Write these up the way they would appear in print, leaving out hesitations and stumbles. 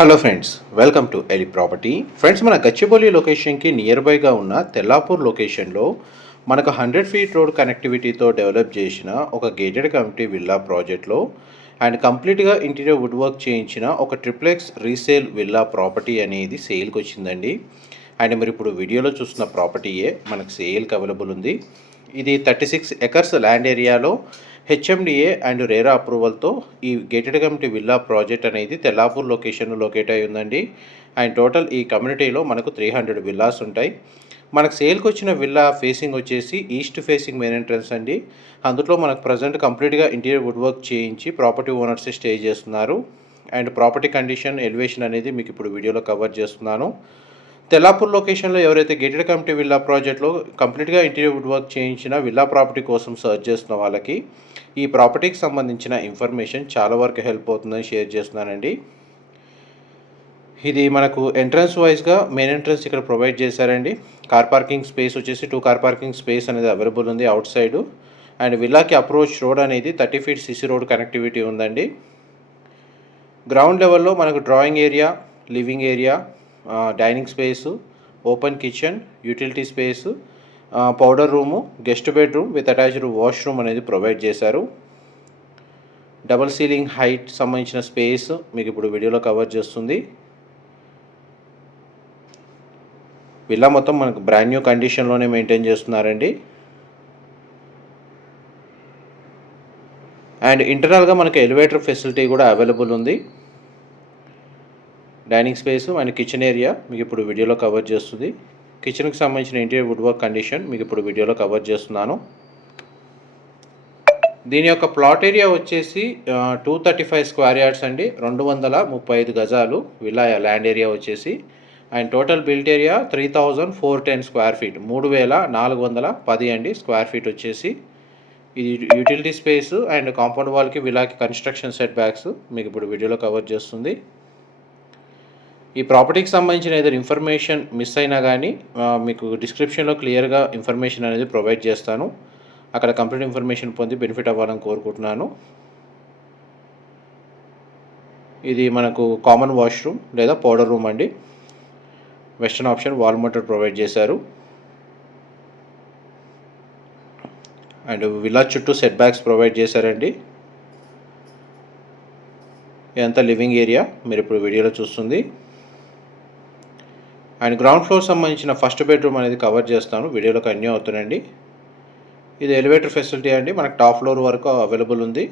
Hello friends, welcome to ఎలి property. Friends, మన గచ్చిబౌలి లొకేషన్కి నియర్ బైగా ఉన్న తెల్లాపూర్ లొకేషన్లో మనకు 100 ఫీట్ రోడ్ కనెక్టివిటీతో డెవలప్ చేసిన ఒక గేటెడ్ కమ్యూనిటీ విల్లా ప్రాజెక్ట్లో అండ్ కంప్లీట్గా ఇంటీరియర్ వుడ్ వర్క్ చేయించిన ఒక ట్రిప్లెక్స్ రీసేల్ విల్లా ప్రాపర్టీ అనేది సేల్కి వచ్చిందండి. అండ్ మీరు ఇప్పుడు వీడియోలో చూస్తున్న ప్రాపర్టీయే మనకు సేల్కి అవైలబుల్ ఉంది. ఇది 36 ఎకర్స్ ల్యాండ్ ఏరియాలో హెచ్ఎండిఏ అండ్ రేరా అప్రూవల్తో ఈ గేటెడ్ కమ్యూనిటీ విల్లా ప్రాజెక్ట్ అనేది తెల్లాపూర్ లొకేషన్లో లొకేట్ అయి ఉందండి. అండ్ టోటల్ ఈ కమ్యూనిటీలో మనకు 300 విల్లాస్ ఉంటాయి. మనకు సేల్కి వచ్చిన విల్లా ఫేసింగ్ వచ్చేసి ఈస్ట్ ఫేసింగ్ మెయిన్ ఎంట్రన్స్ అండి. అందులో మనకు ప్రజెంట్ కంప్లీట్గా ఇంటీరియర్ వుడ్ వర్క్ చేయించి ప్రాపర్టీ ఓనర్స్ స్టే చేస్తున్నారు. అండ్ ప్రాపర్టీ కండిషన్ ఎలివేషన్ అనేది మీకు ఇప్పుడు వీడియోలో కవర్ చేస్తున్నాను. తెల్లాపూర్ లొకేషన్లో ఎవరైతే గేటెడ్ కమ్యూనిటీ విల్లా ప్రాజెక్ట్లో కంప్లీట్గా ఇంటీరియర్ వుడ్ వర్క్ చేయించిన విల్లా ప్రాపర్టీ కోసం సర్చ్ చేస్తున్న వాళ్ళకి ఈ ప్రాపర్టీకి సంబంధించిన ఇన్ఫర్మేషన్ చాలా వరకు హెల్ప్ అవుతుందని షేర్ చేస్తున్నానండి. ఇది మనకు ఎంట్రన్స్ వైజ్గా మెయిన్ ఎంట్రన్స్ ఇక్కడ ప్రొవైడ్ చేశారండి. కార్ పార్కింగ్ స్పేస్ వచ్చేసి 2 కార్ పార్కింగ్ స్పేస్ అనేది అవైలబుల్ ఉంది అవుట్ సైడు. అండ్ విల్లాకి అప్రోచ్ రోడ్ అనేది 30 ఫీట్ సిసి రోడ్ కనెక్టివిటీ ఉందండి. గ్రౌండ్ లెవెల్లో మనకు drawing area, living area, dining space, open kitchen, utility space, powder room, guest bedroom with attached washroom అనేది provide చేశారు. Double ceiling height సంబంధించిన space మీకు ఇప్పుడు వీడియోలో కవర్ చేస్తుంది. విల్లా మొత్తం మనకు బ్రాండ్ న్యూ కండిషన్లోనే మెయింటైన్ చేస్తున్నారండి. అండ్ ఇంటర్నల్గా మనకు ఎలివేటర్ ఫెసిలిటీ కూడా అవైలబుల్ ఉంది. Dining space and kitchen area మీకు ఇప్పుడు వీడియోలో కవర్ చేస్తుంది. కిచెన్కి సంబంధించిన ఇంటీరియర్ వుడ్ వర్క్ కండిషన్ మీకు ఇప్పుడు వీడియోలో కవర్ చేస్తున్నాను. దీని యొక్క ప్లాట్ ఏరియా వచ్చేసి 235 స్క్వేర్ యార్డ్స్ అండి. 235 గజాలు విల్లా ల్యాండ్ ఏరియా వచ్చేసి. And total built area 3410 square feet, 3410 అండి స్క్వేర్ ఫీట్ వచ్చేసి. ఇది యూటిలిటీ స్పేస్ అండ్ కాంపౌండ్ వాల్కి విల్లాకి కన్స్ట్రక్షన్ సెట్ బ్యాక్స్ మీకు ఇప్పుడు వీడియోలో కవర్ చేస్తుంది. ఈ ప్రాపర్టీకి సంబంధించిన ఏదైనా ఇన్ఫర్మేషన్ మిస్ అయినా కానీ మీకు డిస్క్రిప్షన్లో క్లియర్గా ఇన్ఫర్మేషన్ అనేది ప్రొవైడ్ చేస్తాను. అక్కడ కంప్లీట్ ఇన్ఫర్మేషన్ పొంది బెనిఫిట్ అవ్వాలని కోరుకుంటున్నాను. ఇది మనకు కామన్ వాష్రూమ్ లేదా పౌడర్ రూమ్ అండి. Western option wall mounted provide చేశారు. అండ్ విల్లా చుట్టూ సెట్ బ్యాక్స్ ప్రొవైడ్ చేశారండి. ఇదంతా లివింగ్ ఏరియా మీరు ఇప్పుడు వీడియోలో చూస్తుంది. అండ్ గ్రౌండ్ ఫ్లోర్ సంబంధించిన ఫస్ట్ బెడ్రూమ్ అనేది కవర్ చేస్తాను, వీడియోలో కంటిన్యూ అవుతుందండి. ఇది ఎలివేటర్ ఫెసిలిటీ అండి, మనకు టాప్ ఫ్లోర్ వరకు అవైలబుల్ ఉంది.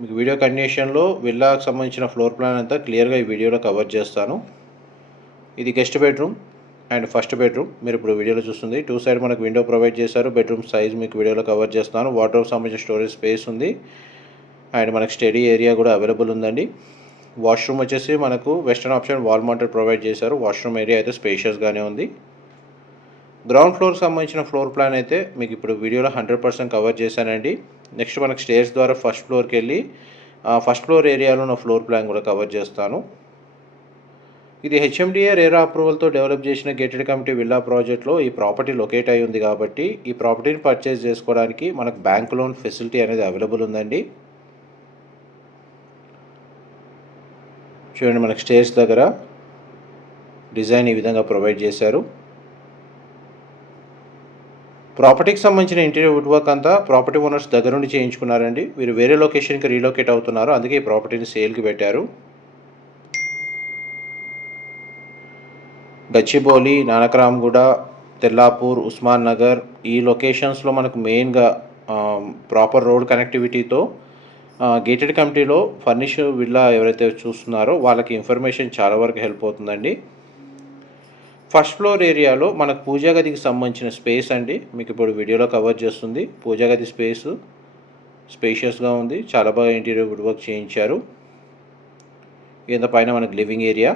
మీకు వీడియో కండిషన్లో విల్లాకు సంబంధించిన ఫ్లోర్ ప్లాన్ అంతా క్లియర్గా ఈ వీడియోలో కవర్ చేస్తాను. ఇది guest bedroom and first bedroom మీరు ఇప్పుడు వీడియోలో చూస్తుంది. 2 సైడ్ మనకు విండో ప్రొవైడ్ చేశారు. బెడ్రూమ్ సైజ్ మీకు వీడియోలో కవర్ చేస్తాను. వాటర్ సంబంధించిన స్టోరేజ్ స్పేస్ ఉంది. అండ్ మనకు స్టడీ ఏరియా కూడా అవైలబుల్ ఉందండి. వాష్రూమ్ వచ్చేసి మనకు western option wall mounted provide చేశారు. వాష్రూమ్ ఏరియా అయితే స్పేషియస్గానే ఉంది. గ్రౌండ్ ఫ్లోర్కి సంబంధించిన ఫ్లోర్ ప్లాన్ అయితే మీకు ఇప్పుడు వీడియోలో 100% కవర్ చేశానండి. నెక్స్ట్ మనకు స్టేర్స్ ద్వారా ఫస్ట్ ఫ్లోర్కి వెళ్ళి ఫస్ట్ ఫ్లోర్ ఏరియాలో ఉన్న ఫ్లోర్ ప్లాన్ కూడా కవర్ చేస్తాను. ఇది హెచ్ఎండిఏ రేరా అప్రూవల్తో డెవలప్ చేసిన గేటెడ్ కమ్యూనిటీ విల్లా ప్రాజెక్ట్లో ఈ ప్రాపర్టీ లొకేట్ అయి ఉంది కాబట్టి ఈ ప్రాపర్టీని పర్చేస్ చేసుకోవడానికి మనకు బ్యాంక్ లోన్ ఫెసిలిటీ అనేది అవైలబుల్ ఉందండి. చూడండి, మనకు స్టేర్స్ దగ్గర డిజైన్ ఈ విధంగా ప్రొవైడ్ చేశారు. ప్రాపర్టీకి సంబంధించిన ఇంటీరియర్ వుడ్ వర్క్ అంతా ప్రాపర్టీ ఓనర్స్ దగ్గర నుండి చేయించుకున్నారండి. వీరు వేరే లొకేషన్కి రీలొకేట్ అవుతున్నారు, అందుకే ఈ ప్రాపర్టీని సేల్కి పెట్టారు. గచ్చిబౌలి, నానక్రామ్గూడ, తెల్లాపూర్, ఉస్మాన్ నగర్ ఈ లొకేషన్స్లో మనకు మెయిన్గా ప్రాపర్ రోడ్ కనెక్టివిటీతో గేటెడ్ కమ్యూనిటీలో ఫర్నిష్ విల్లా ఎవరైతే చూస్తున్నారో వాళ్ళకి ఇన్ఫర్మేషన్ చాలా వరకు హెల్ప్ అవుతుందండి. ఫస్ట్ ఫ్లోర్ ఏరియాలో మనకు పూజా గదికి సంబంధించిన స్పేస్ అండి మీకు ఇప్పుడు వీడియోలో కవర్ చేస్తుంది. పూజా గది స్పేస్ స్పేషియస్గా ఉంది, చాలా బాగా ఇంటీరియర్ వుడ్ వర్క్ చేయించారు. ఇంత పైన మనకు లివింగ్ ఏరియా.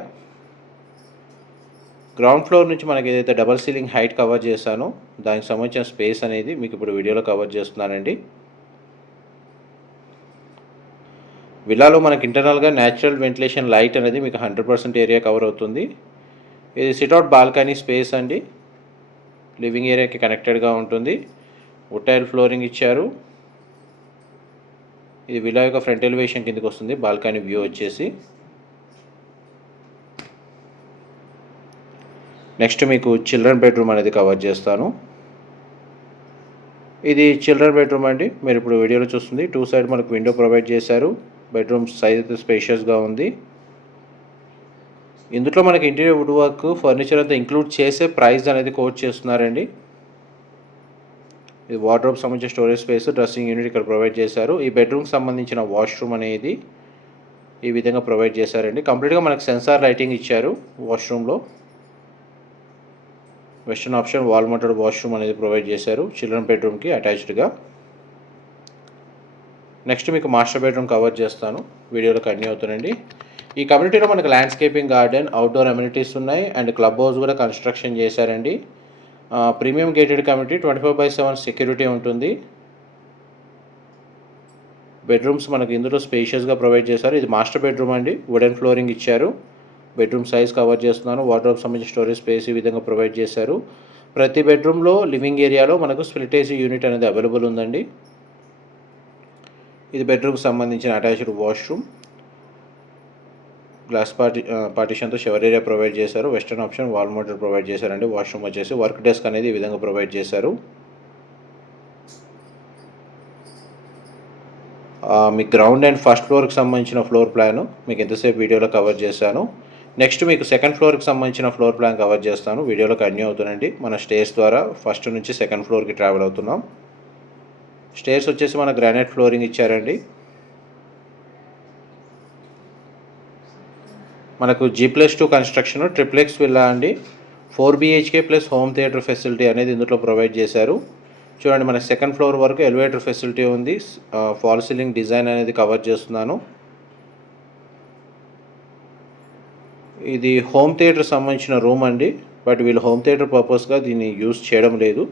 గ్రౌండ్ ఫ్లోర్ నుంచి మనకి ఏదైతే డబల్ సీలింగ్ హైట్ కవర్ చేశానో దానికి సంబంధించిన స్పేస్ అనేది మీకు ఇప్పుడు వీడియోలో కవర్ చేస్తున్నానండి. విల్లాలో మనకి ఇంటర్నల్గా న్యాచురల్ వెంటిలేషన్ లైట్ అనేది మీకు 100% ఏరియా కవర్ అవుతుంది. ఇది సిట్అవుట్ బాల్కనీ స్పేస్ అండి, లివింగ్ ఏరియాకి కనెక్టెడ్గా ఉంటుంది. వుడ్ టైల్ ఫ్లోరింగ్ ఇచ్చారు. ఇది విల్లా యొక్క ఫ్రంట్ ఎలివేషన్ కిందకి వస్తుంది. బాల్కనీ వ్యూ వచ్చేసి నెక్స్ట్ మీకు చిల్డ్రన్ బెడ్రూమ్ అనేది కవర్ చేస్తాను. ఇది చిల్డ్రన్ బెడ్రూమ్ అండి. మీరు ఇప్పుడు వీడియోలో చూస్తుంది 2 సైడ్ మనకు విండో ప్రొవైడ్ చేశారు. బెడ్రూమ్ సైజ్ అయితే స్పేషియస్గా ఉంది. ఇందులో మనకి ఇంటీరియర్ వుడ్ వర్క్ ఫర్నిచర్ అంతా ఇంక్లూడ్ చేసే ప్రైస్ అనేది కోట్ చేస్తున్నారండి. ఇది వార్డ్రోబ్ సంబంధించిన స్టోరేజ్ స్పేస్, డ్రెస్సింగ్ యూనిట్ ఇక్కడ ప్రొవైడ్ చేశారు. ఈ బెడ్రూమ్కి సంబంధించిన వాష్రూమ్ అనేది ఈ విధంగా ప్రొవైడ్ చేశారండి. కంప్లీట్గా మనకు సెన్సార్ లైటింగ్ ఇచ్చారు. వాష్రూమ్లో western option wall mounted washroom అనేది ప్రొవైడ్ చేశారు చిల్డ్రన్ బెడ్రూమ్కి అటాచ్డ్గా. నెక్స్ట్ మీకు మాస్టర్ బెడ్రూమ్ కవర్ చేస్తాను. వీడియోలో కంటిన్యూ అవుతానండి. ఈ కమ్యూనిటీలో మనకు ల్యాండ్స్కేపింగ్ గార్డెన్, అవుట్డోర్ అమ్యూనిటీస్ ఉన్నాయి అండ్ క్లబ్ హౌస్ కూడా కన్స్ట్రక్షన్ చేశారండి. ప్రీమియం గేటెడ్ కమ్యూనిటీ 24/7 సెక్యూరిటీ ఉంటుంది. బెడ్రూమ్స్ మనకు ఇందులో స్పేషియస్గా ప్రొవైడ్ చేశారు. ఇది మాస్టర్ బెడ్రూమ్ అండి. వుడెన్ ఫ్లోరింగ్ ఇచ్చారు. బెడ్రూమ్ సైజ్ కవర్ చేస్తున్నాను. వార్డ్రోబ్ సంబంధించిన స్టోరేజ్ స్పేస్ ఈ విధంగా ప్రొవైడ్ చేశారు. ప్రతి బెడ్రూమ్లో లివింగ్ ఏరియాలో మనకు స్ప్లిట్ ఏసీ యూనిట్ అనేది అవైలబుల్ ఉందండి. ఇది బెడ్రూమ్కి సంబంధించిన అటాచ్డ్ వాష్రూమ్. గ్లాస్ పార్టీషన్తో షవర్ ఏరియా ప్రొవైడ్ చేశారు. Western option wall mounted provide చేశారండి. వాష్రూమ్ వచ్చేసి వర్క్ డెస్క్ అనేది ఈ విధంగా ప్రొవైడ్ చేశారు. మీ గ్రౌండ్ అండ్ ఫస్ట్ ఫ్లోర్కి సంబంధించిన ఫ్లోర్ ప్లాన్ మీకు ఎంతసేపు వీడియోలో కవర్ చేశాను. నెక్స్ట్ మీకు సెకండ్ ఫ్లోర్కి సంబంధించిన ఫ్లోర్ ప్లాన్ కవర్ చేస్తాను. వీడియోలో కంటిన్యూ అవుతుందండి. మన స్టేర్స్ ద్వారా ఫస్ట్ నుంచి సెకండ్ ఫ్లోర్కి ట్రావెల్ అవుతున్నాం. స్టేర్స్ వచ్చేసి మన గ్రానైట్ ఫ్లోరింగ్ ఇచ్చారండి. మనకు G+2 కన్స్ట్రక్షన్ ట్రిప్లెక్స్ విల్లా అండి. 4 BHK plus home theatre facility అనేది ఇందులో ప్రొవైడ్ చేశారు. చూడండి మన సెకండ్ ఫ్లోర్ వరకు ఎలివేటర్ ఫెసిలిటీ ఉంది. ఫాల్ సీలింగ్ డిజైన్ అనేది కవర్ చేస్తున్నాను. ఇది హోమ్ థియేటర్ సంబంధించిన రూమ్ అండి. బట్ వీళ్ళు హోమ్ థియేటర్ పర్పస్గా దీన్ని యూజ్ చేయడం లేదు.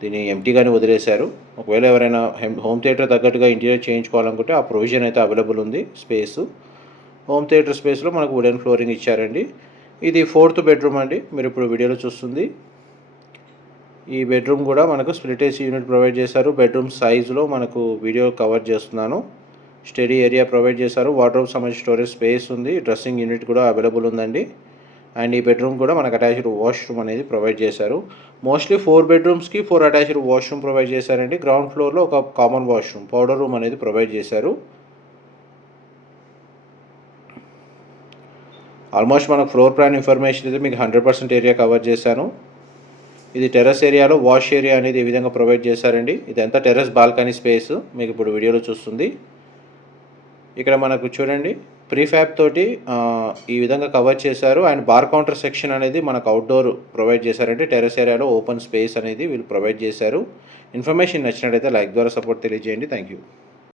దీన్ని ఎంటీగానే వదిలేశారు. ఒకవేళ ఎవరైనా హోమ్ థియేటర్ తగ్గట్టుగా ఇంటీరియర్ చేయించుకోవాలనుకుంటే ఆ ప్రొవిజన్ అయితే అవైలబుల్ ఉంది. స్పేసు హోమ్ థియేటర్ స్పేస్లో మనకు వుడెన్ ఫ్లోరింగ్ ఇచ్చారండి. ఇది 4th బెడ్రూమ్ అండి. మీరు ఇప్పుడు వీడియోలో చూస్తుంది. ఈ బెడ్రూమ్ కూడా మనకు స్ప్లిట్ ఏసీ యూనిట్ ప్రొవైడ్ చేశారు. బెడ్రూమ్ సైజులో మనకు వీడియో కవర్ చేస్తున్నాను. స్టడీ ఏరియా ప్రొవైడ్ చేశారు. వార్డ్రోబ్ సంబంధించిన స్టోరేజ్ స్పేస్ ఉంది. డ్రెస్సింగ్ యూనిట్ కూడా అవైలబుల్ ఉందండి. అండ్ ఈ బెడ్రూమ్ కూడా మనకు అటాచ్డ్ వాష్రూమ్ అనేది ప్రొవైడ్ చేశారు. మోస్ట్లీ 4 బెడ్రూమ్స్కి 4 అటాచ్డ్ వాష్రూమ్ ప్రొవైడ్ చేశారండి. గ్రౌండ్ ఫ్లోర్లో ఒక కామన్ వాష్రూమ్, పౌడర్ రూమ్ అనేది ప్రొవైడ్ చేశారు. ఆల్మోస్ట్ మనకు ఫ్లోర్ ప్లాన్ ఇన్ఫర్మేషన్ అయితే మీకు 100% ఏరియా కవర్ చేశాను. ఇది టెర్రస్ ఏరియాలో వాష్ ఏరియా అనేది ఈ విధంగా ప్రొవైడ్ చేశారండి. ఇదంతా టెర్రస్ బాల్కనీ స్పేస్ మీకు ఇప్పుడు వీడియోలో చూస్తుంది. ఇక్కడ మనకు చూడండి ప్రీఫ్యాబ్ తోటి ఈ విధంగా కవర్ చేశారు. అండ్ బార్ కౌంటర్ సెక్షన్ అనేది మనకు అవుట్డోర్ ప్రొవైడ్ చేశారంటే టెర్రస్ ఏరియాలో ఓపెన్ స్పేస్ అనేది వీళ్ళు ప్రొవైడ్ చేశారు. ఇన్ఫర్మేషన్ నచ్చినట్లయితే లైక్ ద్వారా సపోర్ట్ తెలియజేయండి. Thank you.